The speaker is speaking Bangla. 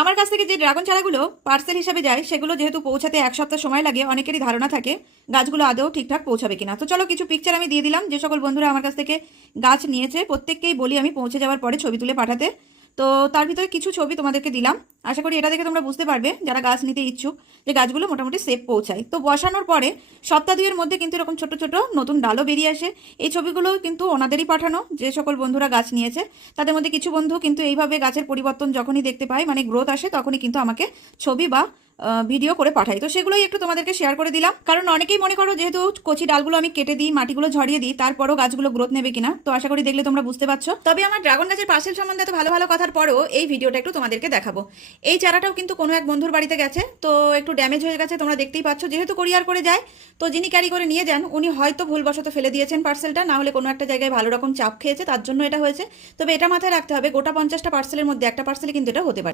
আমার কাছ থেকে যে ড্রাগন চারাগুলো পার্সেল হিসাবে যায় সেগুলো যেহেতু পৌঁছাতে 1 সপ্তাহ সময় লাগে, অনেকেরই ধারণা থাকে গাছগুলো আদৌ ঠিকঠাক পৌঁছাবে কিনা। তো চলো কিছু পিকচার আমি দিয়ে দিলাম। যে সকল বন্ধুরা আমার কাছ থেকে গাছ নিয়েছে প্রত্যেককেই বলি আমি পৌঁছে যাওয়ার পরে ছবি তুলে পাঠাতে। তো তার ভিতরে কিছু ছবি তোমাদেরকে দিলাম। আশা করি এটা দেখে তোমরা বুঝতে পারবে যারা গাছ নিতে ইচ্ছুক যে গাছগুলো মোটামুটি সেফ পৌঁছায়। তো বসানোর পরে সপ্তাহ দুয়ের মধ্যে কিন্তু এরকম ছোট ছোট নতুন ডালও বেরিয়ে আসে। এই ছবিগুলো কিন্তু ওনাদেরই পাঠানো, যে সকল বন্ধুরা গাছ নিয়েছে। তাদের মধ্যে কিছু বন্ধু কিন্তু এইভাবে গাছের পরিবর্তন যখনই দেখতে পায়, মানে গ্রোথ আসে, তখনই কিন্তু আমাকে ছবি বা ভিডিও করে পাঠাই। তো সেগুলোই একটু তোমাদেরকে শেয়ার করে দিলাম, কারণ অনেকেই মনে করো যেহেতু কচি ডালগুলো আমি কেটে দিই, মাটিগুলো ঝরিয়ে দিই, তারপরও গাছগুলো গ্রোথ নেবে কিনা। তো আশা করি দেখলে তোমরা বুঝতে পারছো। তবে আমার ড্রাগন গাছের পার্সেল সম্বন্ধে এত ভালো ভালো কথার পরেও এই ভিডিওটা একটু তোমাদেরকে দেখাবো। এই চারাটাও কিন্তু কোনো এক বন্ধুর বাড়িতে গেছে, তো একটু ড্যামেজ হয়ে গেছে, তোমরা দেখতেই পাচ্ছ। যেহেতু কোরিয়ার করে যায়, তো যিনি ক্যারি করে নিয়ে যান উনি হয়তো ভুলবশত ফেলে দিয়েছেন পার্সেলটা, না হলে কোনো একটা জায়গায় ভালো রকম চাপ খেয়েছে, তার জন্য এটা হয়েছে। তবে এটা মাথায় রাখতে হবে, গোটা 50টা পার্সেলের মধ্যে একটা পার্সেলে কিন্তু এটা হতে পারে।